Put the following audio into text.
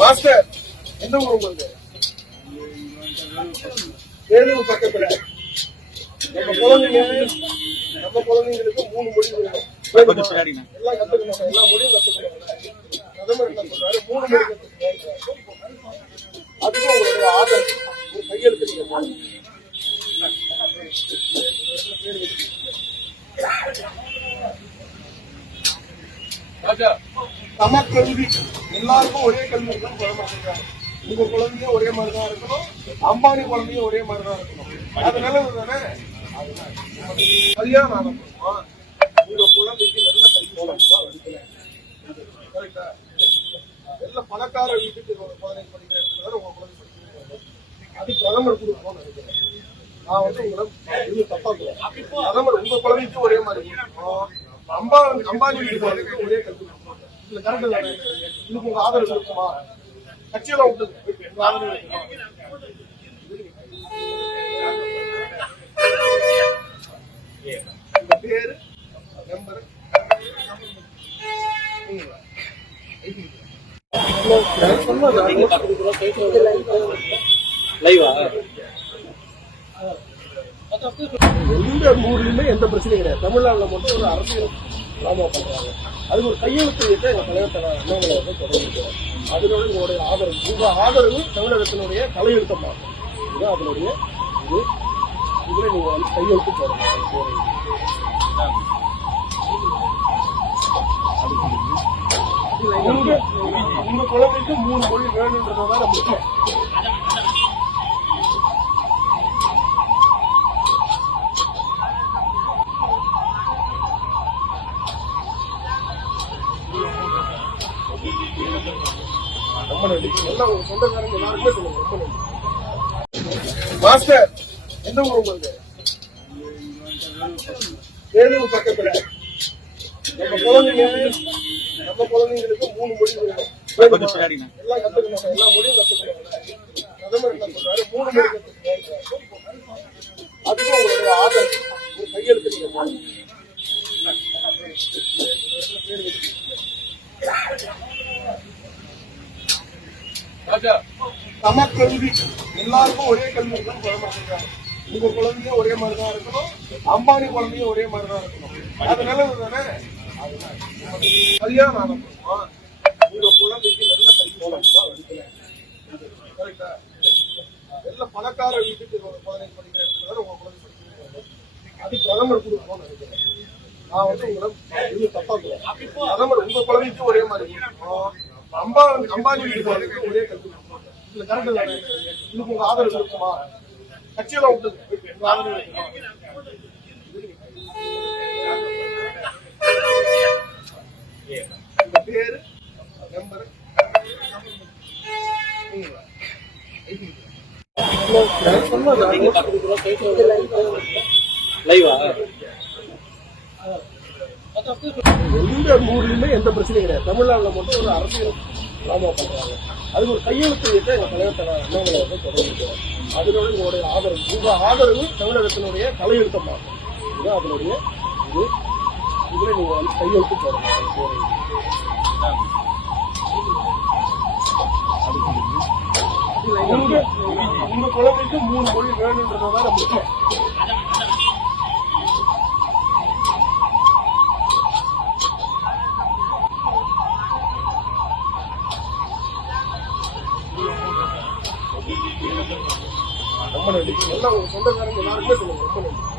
Master எந்த ஊர் உங்களுக்கு வேலூர் பக்கத்துல. நம்ம குழந்தைங்க நம்ம குழந்தைங்களுக்கு மூணு மொழி வேணும். எல்லாம் கத்துக்கணும். எல்லா மொழியும் கத்துக்கணும். பிரதமர் என்ன சொல்றாரு? மூணு மொழி கத்துக்கணும். அதுக்கும் உங்களுடைய ஆதரவு. ஒரு கையெழுத்து நீங்க போடணும். சம கல்வி எல்லாருக்கும் ஒரே கல்வி தான் பிரதமர் சொல்றாரு உங்க குழந்தையும் ஒரே மாதிரி தான் இருக்கணும் அம்பானி குழந்தையும் ஒரே மாதிரி தான் இருக்கணும் அது நல்லது தானே அதுதான். சரியா நான் அனுப்புமா உங்க குழந்தைக்கு நல்ல கல்வி தான் அனுப்புறேன். கரெக்டா நல்ல பணக்கார வீட்டுக்கு ஒரு குழந்தை படிக்கிற இடத்துல உங்க குழந்தை படிக்கிறது அது பிரதமர் கொடுக்கணும்னு நினைக்கிறேன் நான் வந்து உங்களை இது தப்பா சொல்றேன். பிரதமர் உங்க குழந்தைக்கு ஒரே மாதிரி கொடுக்கணும். அம்பா அம்பானி வீடு குழந்தைக்கு ஒரே கல்வி இதுக்கு உங்க ஆதரவு இருக்குமா? கட்சியில விட்டு உங்க ஆதரவு இருக்குமா? உங்க பேரு நம்பர் லைவா எந்த ஊர்லயுமே எந்த பிரச்சனையும் கிடையாது. தமிழ்நாடுல மட்டும் ஒரு அரசியல் டிராமா பண்றாங்க அதுக்கு ஒரு கையெழுத்து இயக்க எங்க தலைவர் அண்ணாமலை வந்து தொடங்கிக்கிறோம் அதனோட உங்களுடைய ஆதரவு. உங்க ஆதரவு தமிழகத்தினுடைய தலையெழுத்தமா இது அதனுடைய இது. இதுல நீங்க வந்து கையெழுத்து போடணும். உங்க உங்க குழந்தைக்கு மூணு மொழி வேணுன்றதான் முக்கியம் ரொம்ப நன்றி எல்லாம் உங்க சொந்தக்காரங்க எல்லாருமே சொல்லுங்க ரொம்ப நன்றி மாஸ்டர் எந்த ஊர் உங்களுக்கு வேலூர் பக்கத்துல. நம்ம குழந்தைங்க நம்ம குழந்தைங்களுக்கு மூணு மொழி. எல்லாம் கத்துக்கணும். எல்லா மொழியும் கத்துக்கணும். பிரதமர் என்ன சொல்றாரு? மூணு மொழி கத்துக்கணும். அதுக்கும் உங்களுடைய ஆதரவு. ஒரு கையெழுத்து நீங்க சமக்கல்வி எல்லாருக்கும் ஒரே கல்வி தான் பிரதமர் சொல்றாரு உங்க குழந்தையும் ஒரே மாதிரி தான் இருக்கணும். அம்பானி குழந்தையும் ஒரே மாதிரி தான் இருக்கணும். அதனால தானே அதுதான். சரியா நான் அனுப்புமா உங்க குழந்தைக்கு நல்ல கல்வி தான் அனுப்புறேன் கரெக்டா நல்ல பணக்கார வீட்டுக்கு ஒரு குழந்தை படிக்கிற இடத்துல உங்க குழந்தை படிக்கிறது அது பிரதமர் கொடுக்கணும்னு நினைக்கிறேன். நான் வந்து உங்களை இது தப்பா சொல்றேன். பிரதமர் உங்க குழந்தைக்கு ஒரே மாதிரி இருக்கணும் அம்பா அம்பானி வீடு ஒரே கருத்து. இதுல இதுக்கு உங்க ஆதரவு இருக்குமா? கட்சியில விட்டு உங்க ஆதரவு இருக்குமா? உங்க பேரு நம்பர் லைவா எந்த ஊர்லயுமே எந்த பிரச்சனையும் கிடையாது. தமிழ்நாட்டுல மட்டும் ஒரு அரசியல் டிராமா பண்றாங்க. அதுக்கு ஒரு கையெழுத்து இயக்க எங்க தலைவர் தல- அண்ணாமலை வந்து தொடங்கிருக்கிறோம் அதனோட உங்களுடைய ஆதரவு. உங்க ஆதரவு தமிழகத்தினுடைய தலையெழுத்தமா இதுதான் அதனுடைய இது. இதுல நீங்க வந்து கையெழுத்து போடணும் அது. உங்க உங்க குழந்தைக்கு மூணு மொழி வேணுன்றதான் முக்கியம் நன்றி எல்லாம் உங்க சொந்தக்காரங்க எல்லாருமே சொல்லுங்க ரொம்ப நன்றி.